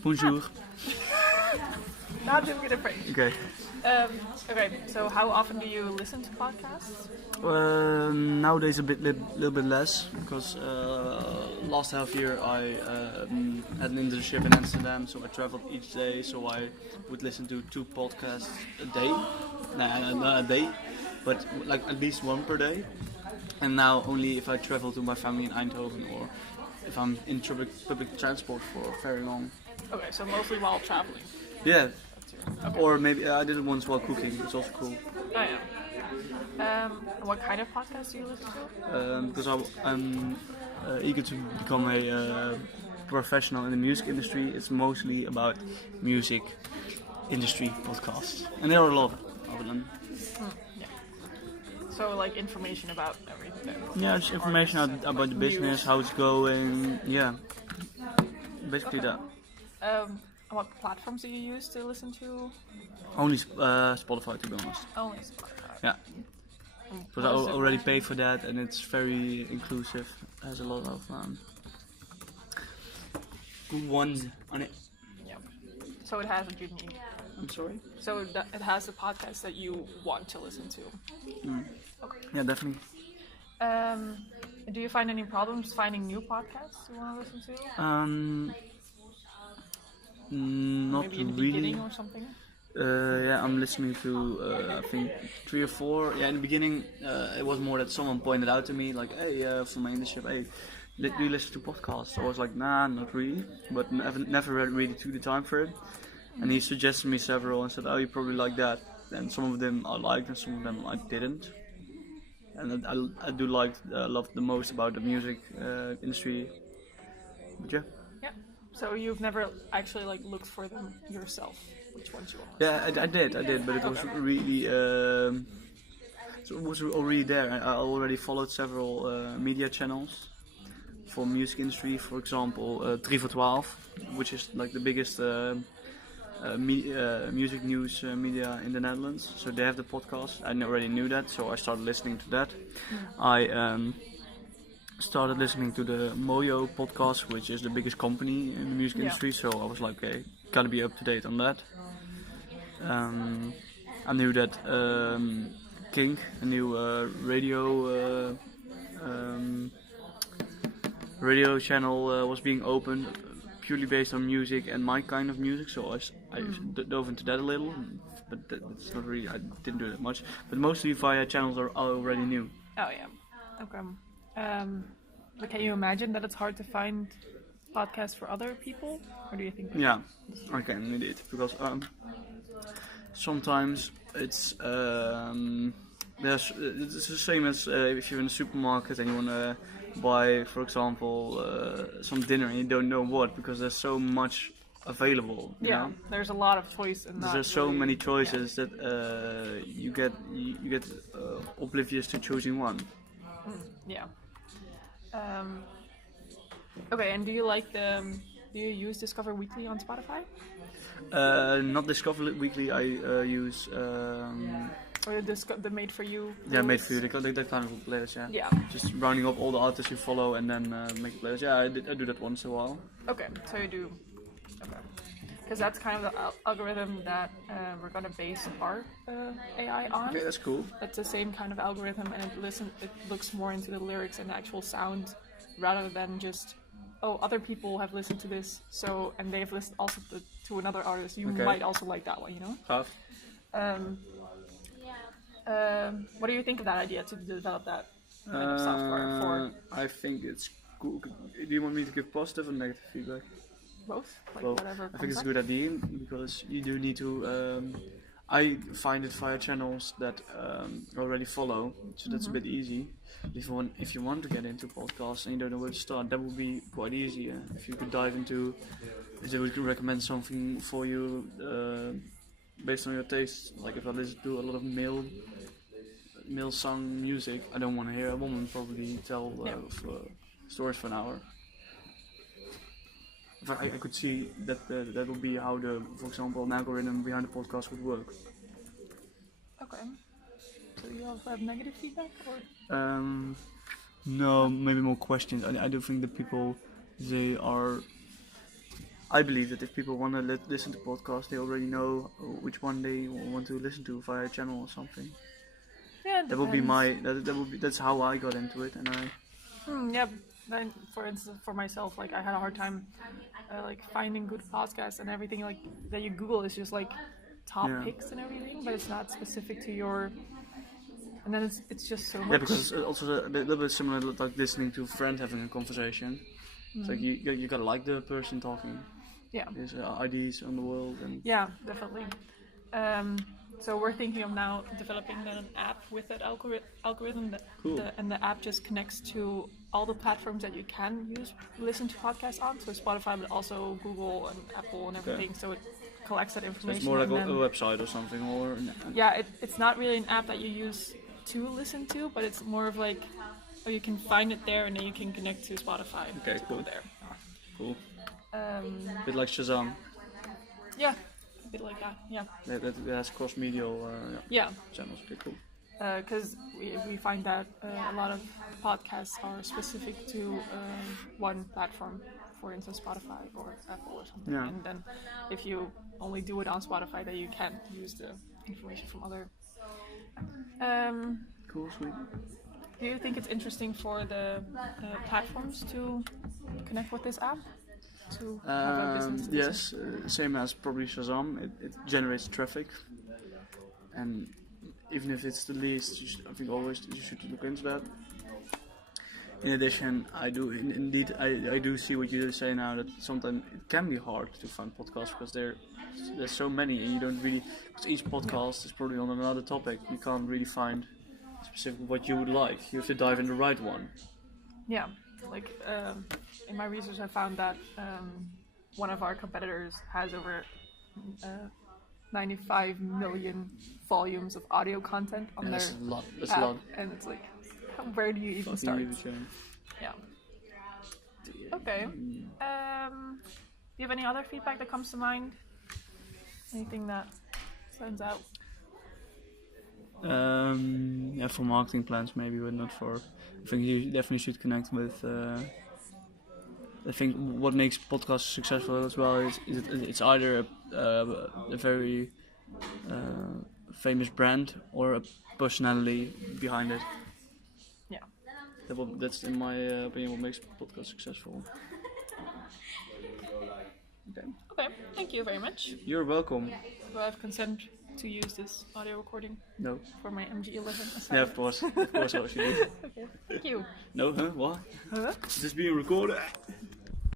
Bonjour. Not doing it in French. Okay. Okay, so how often do you listen to podcasts? Nowadays a little bit less because last half year I had an internship in Amsterdam, so I traveled each day. So I would listen to 2 podcasts a day, not a day, but like at least 1 per day. And now only if I travel to my family in Eindhoven or if I'm in public transport for very long. Okay, so mostly while traveling. Yeah. Okay. Or maybe I did it once while cooking. It's also cool. Oh yeah. What kind of podcasts do you listen to? Because I'm eager to become a professional in the music industry. It's mostly about music industry podcasts, and there are a lot of them. Yeah. So like information about everything. Yeah, just information about the business, news. how it's going. Yeah, basically Okay. that. What platforms do you use to listen to? Only Spotify, to be honest. Only Spotify. Yeah, because I already pay for that, and it's very inclusive. It has a lot of good ones on it. Yeah. So it has what you need. I'm sorry. So it has the podcasts that you want to listen to. Okay. Yeah, definitely. Do you find any problems finding new podcasts you want to listen to? Not Maybe in the really. beginning or something? Yeah, I'm listening to I think 3 or 4. Yeah, in the beginning it was more that someone pointed out to me like, hey, from my internship, hey, do you listen to podcasts? I was like, nah, not really, but never really took the time for it. And he suggested me several and said, oh, you probably like that. And some of them I liked and some of them I didn't. And I do love the most about the music industry. But yeah. Yeah. So you've never actually like looked for them yourself, which ones you want? Yeah, I did, but it was really, so it was already there. I already followed several media channels for music industry. For example, 3 for 12, which is like the biggest music news media in the Netherlands. So they have the podcast. I already knew that, so I started listening to that. I started listening to the Mojo podcast, which is the biggest company in the music industry. So I was like, okay, gotta be up to date on that. I knew that Kink, a new radio channel, was being opened purely based on music and my kind of music. So I dove into that a little, but that's not really. I didn't do that much. But mostly via channels I already knew. Oh yeah. Okay. But can you imagine that it's hard to find podcasts for other people, or do you think? Yeah, I can indeed, because sometimes it's it's the same as if you're in a supermarket and you want to buy, for example, some dinner and you don't know what, because there's so much available. You know? There's a lot of choice, and There's so many choices that you get oblivious to choosing one. Yeah. Okay, and do you use Discover Weekly on Spotify? Not Discover Weekly. I use. Or the Made For You? Yeah, Made For You. They that kind of playlist. Yeah. Yeah. Just rounding up all the artists you follow and then make a playlist. Yeah, I do that once in a while. Okay, so you do. Okay. Because that's kind of the algorithm that we're gonna base our AI on. Okay, that's cool. That's the same kind of algorithm, and it looks more into the lyrics and the actual sound, rather than just, oh, other people have listened to this, so, and they've listened also to another artist. You might also like that one, you know. Half. What do you think of that idea to develop that kind of software for? I think it's cool. Do you want me to give positive or negative feedback? Both? Like Well, whatever I think it's a comes good idea because you do need to. I find it via channels that I already follow, so that's a bit easy. If you want to get into podcasts and you don't know where to start, that would be quite easy. If you could dive into, if they would recommend something for you based on your taste. Like if I listen to a lot of male sung music, I don't want to hear a woman probably tell stories for an hour. I could see that that would be how for example, an algorithm behind the podcast would work. Okay. So you also have negative feedback, or? No, maybe more questions. I do think that people, they are. I believe that if people want to listen to podcasts, they already know which one they want to listen to via channel or something. Yeah, it That would be depends. that's how I got into it, and Yeah, then for instance, for myself, like I had a hard time like finding good podcasts and everything like that you Google is just like top Yeah. picks and everything, but it's not specific to your. And then it's just so much. yeah, because it's also a little bit similar to like listening to a friend having a conversation. It's like you gotta like the person talking. Yeah. His ideas on the world and Yeah, definitely. So we're thinking of now developing an app with that algorithm that Cool. and the app just connects to all the platforms that you can listen to podcasts on, so Spotify, but also Google and Apple and everything. So it collects that so information. it's more like and a then, website or something, or yeah, it's not really an app that you use to listen to, but it's more of like, oh, you can find it there and then you can connect to Spotify. Okay, to cool. Go there. Cool. A bit like Shazam. Yeah, a bit like that. Yeah. That has cross-media Yeah. channels. Okay, cool. Because we find that a lot of podcasts are specific to one platform, for instance Spotify or Apple or something. Yeah. And then if you only do it on Spotify, then you can't use the information from other. Cool, sweet. Do you think it's interesting for the platforms to connect with this app? To have a business to Yes, same as probably Shazam. It generates traffic, and even if it's the least, I think always you should look into that. In addition, I do see what you say now, that sometimes it can be hard to find podcasts because there's so many, and you don't really, because each podcast is probably on another topic. You can't really find specific what you would like. You have to dive in the right one. Yeah, like in my research, I found that one of our competitors has over 95 million volumes of audio content on their That's a lot. That's app, a lot. and it's like, where do you even start? Yeah. Okay. Do you have any other feedback that comes to mind? Anything that stands out? Yeah, for marketing plans maybe, but not for. I think you definitely should connect with. I think what makes podcasts successful as well is it's either a very famous brand or a personality behind it. Yeah. That's in my opinion what makes podcasts successful. Okay. Okay. Thank you very much. You're welcome. Do I have consent to use this audio recording No. for my MG11 assignment? Yeah, of course. Of course, I should do. Okay. Thank you. No, huh? What? Huh? Is this being recorded?